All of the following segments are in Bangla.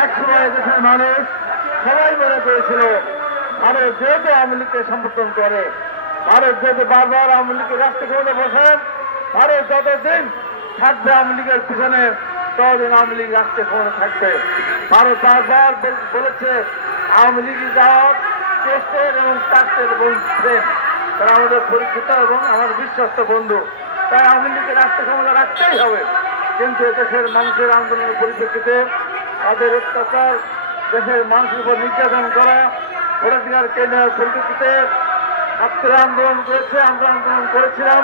এক সময় দেশের মানুষ সবাই মনে করেছিল ভারত যেহেতু আওয়ামী লীগকে সমর্থন করে, ভারত যেহেতু বারবার আওয়ামী লীগের রাষ্ট্র ক্ষমতা বসেন, ভারত যতদিন থাকবে আওয়ামী লীগের পিছনে ততদিন আওয়ামী লীগ রাষ্ট্রে ক্ষমতা থাকবে। ভারত বারবার বলেছে আওয়ামী লীগ টেস্টের এবং টাস্টের এবং ফ্রেন্ড, তারা আমাদের পরিচিত এবং আমাদের বিশ্বস্ত বন্ধু, তাই আওয়ামী লীগের রাষ্ট্র ক্ষমতা রাখতেই হবে। কিন্তু দেশের মানুষের আন্দোলনের পরিপ্রেক্ষিতে তাদের অত্যাচার, দেশের মানুষের উপর নির্যাতন করা, ভোটাধিকার কেন্দ্রের পরিপ্রেক্ষিতে ছাত্ররা আন্দোলন করেছে, আমরা আন্দোলন করেছিলাম,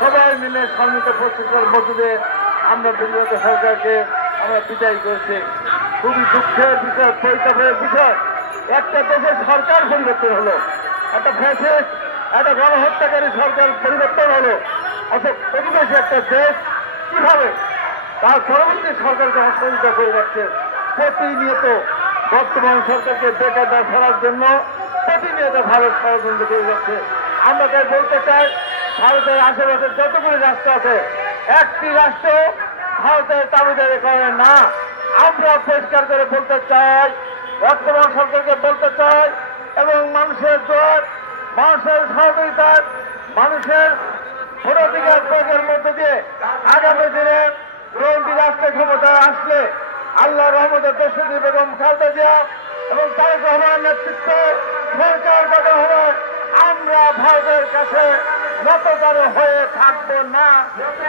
সবাই মিলে সম্মিলিত প্রচেষ্টার মধ্য দিয়ে আমরা বিরোধী সরকারকে আমরা বিদায় করেছি। খুবই দুঃখের বিষয়, পরিতাপের বিষয়, একটা দেশের সরকার পরিবর্তন হলো, একটা ফ্যাসিস্ট, একটা গণহত্যাকারী সরকার পরিবর্তন হলো, অথচ প্রতিবেশী একটা দেশ কিভাবে তার পরবর্তী সরকারকে হস্তক্ষেপ করে যাচ্ছে। প্রতিনিয়ত বর্তমান সরকারকে বেকায়দায় ফেলার জন্য প্রতিনিয়ত ভারত ষড়যন্ত্র করে যাচ্ছে। আমরা তাই বলতে চাই, ভারতের আশেপাশে যতগুলি রাষ্ট্র আছে, একটি রাষ্ট্র ভারতের দাবিদারি করে না। আমরা পরিষ্কার করে বলতে চাই, বর্তমান সরকারকে বলতে চাই, এবং মানুষের জোর, মানুষের সহযোগিতায়, মানুষের ভোটাধিকার প্রয়োগের মধ্য দিয়ে আগামী দিনে বিএনপি রাষ্ট্রের ক্ষমতায় আসলে আল্লাহর রহমতে দেশটি বেগম খালেদা জিয়া এবং তারেক রহমানের নেতৃত্বে সরকার গঠন হবে, আমরা ভারতের কাছে নতজার হয়ে থাকবো না,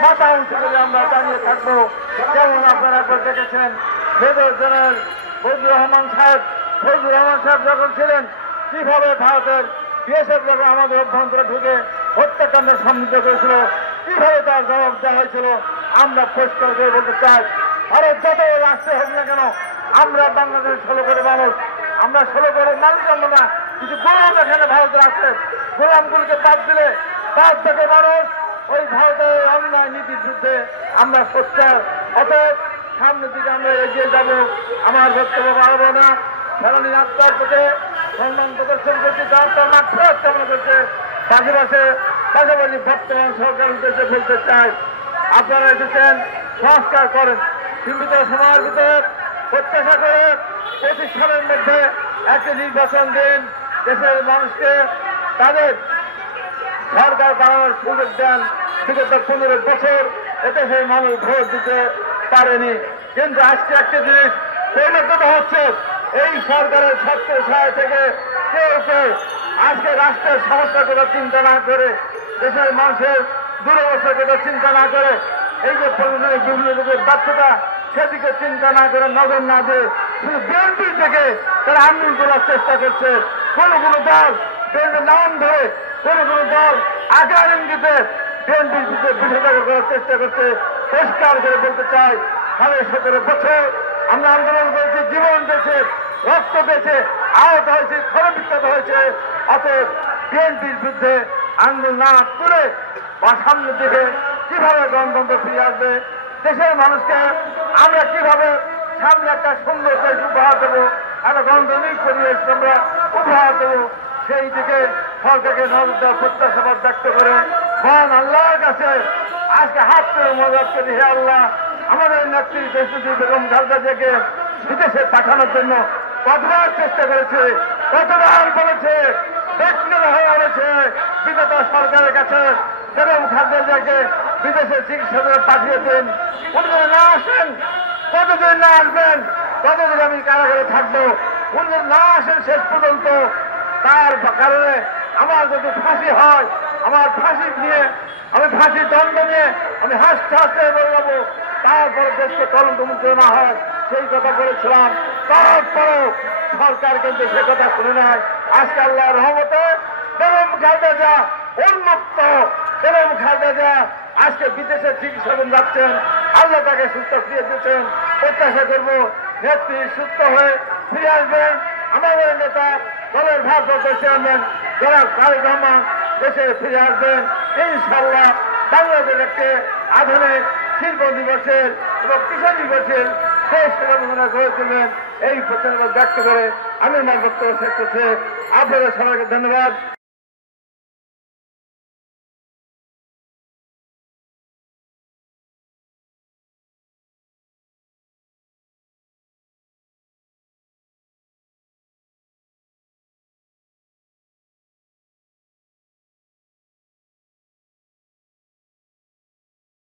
মাথা উঁচু করে আমরা দাঁড়িয়ে থাকবো। যেমন আপনারা দেখেছেন মেজর জেনারেল ফজলুর রহমান সাহেব যখন ছিলেন, কিভাবে ভারতের বিএসএফ যখন আমাদের অভ্যন্তরে ঢুকে হত্যাকাণ্ডের সম্মুখীন করেছিল, কিভাবে তার জবাব দেওয়া হয়েছিল। আমরা পরিষ্কার করে বলতে চাই, ভারত যত রাষ্ট্র হোক না কেন, আমরা বাংলাদেশের 16 কোটি মানুষ, আমরা 16 কোটি মানুষ জানবো না, কিছু গোলাম এখানে ভারতের আছে, গোলামগুলিকে বাদ দিলে বাদ থেকে মানুষ ওই ভারতের অন্যায় নীতির বিরুদ্ধে আমরা সোচ্চার। অতএব সামনের দিকে আমরা এগিয়ে যাব। আমার বক্তব্য বাড়াবো না, ফেরানি রাস্তার পথে সম্মান প্রদর্শন করছে, তার মাত্র স্থাপনা করছে, পাশাপাশি বর্তমান সরকার উদ্দেশ্যে বলতে চাই, আপনারা এসেছেন সংস্কার করেন, সীমিত সময়ের ভিতরে প্রত্যাশা করে 25 সালের মধ্যে একটি নির্বাচন দিন, দেশের মানুষকে তাদের সরকার বানানোর সুযোগ দেন। বিগত 15 বছর এদেশের মানুষ ভোট দিতে পারেনি, কিন্তু আজকে একটা জিনিস পরিণত হচ্ছে, এই সরকারের ছাত্র ছায়া থেকে কেউ আজকে রাষ্ট্রের সমস্যার কথা চিন্তা না করে, দেশের মানুষের দুরবস্থার কথা চিন্তা না করে, এই যে প্রশাসনিক বিভিন্ন লোকের ব্যর্থতা সেদিকে চিন্তা না করে, নজর না দিয়ে শুধু বিএনপি থেকে তারা আন্দোলন করার চেষ্টা করছে। কোনো কোনো দল বিএনপির নাম ধরে, কোনো কোনো দল আকার ইঙ্গিতে বিএনপির দিকে বিষয়টাকে করার চেষ্টা করছে। পরিষ্কার করে বলতে চাই, 17 বছর আমরা আন্দোলন করেছি, জীবন দিয়েছে, রক্ত দিয়েছে, আহত হয়েছে, ক্ষরবিক্ষত হয়েছে। অতএব বিএনপির বিরুদ্ধে আন্দোলন না তুলে বা সামনের দিকে কিভাবে গণতন্ত্র ফিরে আসবে, দেশের মানুষকে আমরা কিভাবে সামনে একটা সুন্দর দেশ উপহার দেবো, একটা গণতান্ত্রিক পরিবেশ আমরা উপহার দেবো, সেই দিকে সরকারকে নজর দেওয়ার প্রত্যাশাবাদ ব্যক্ত করে মহান আল্লাহর কাছে আজকে হাত তুলে মদত করি। হে আল্লাহ, আমাদের নেত্রী দেশনেত্রী বেগম খালেদা জিয়াকে বিদেশে পাঠানোর জন্য কতবার চেষ্টা করেছে, কতবার বলেছে, ব্যক্তিগত হয়ে বলেছে বিগত সরকারের কাছে বেগম খালেদা জিয়াকে বিদেশে চিকিৎসা পাঠিয়ে দিন। উনি যদি না আসেন, কতদিন না আসবেন ততদিন আমি কারাগারে থাকবো। উনি যদি না আসেন শেষ পর্যন্ত, তার কারণে আমার যদি ফাঁসি হয়, আমার ফাঁসি নিয়ে আমি ফাঁসির দণ্ড নিয়ে আমি হাসতে হাসতে বলে যাবো, তারপরে দেশকে কলঙ্কমুক্ত না হয় সেই কথা বলেছিলাম। তারপরেও সরকার কিন্তু সে কথা শুনে নাই। আজকে আল্লাহর রহমতে বেগম খালেদা জিয়া উন্মুক্ত, বেগম খালেদা জিয়া আজকে বিদেশে চিকিৎসাধীন যাচ্ছেন, আল্লাহ তাকে সুস্থ ফিরে দিচ্ছেন। প্রত্যাশা করবো নেত্রী সুস্থ হয়ে ফিরে আসবেন। আমাদের নেতা দলের ভারপ্রাপ্ত চেয়ারম্যান জনাব তারেক রহমান দেশে ফিরে আসবেন ইনশাআল্লাহ। বাংলাদেশ একটি আধুনিক শিল্প দিবসের এবং কৃষক দিবসের দেশ কামনা করে তুলবেন, এই প্রত্যাশা ব্যক্ত করে আমি আমার বক্তব্য শেষ করছি। আপনাদের সবাইকে ধন্যবাদ।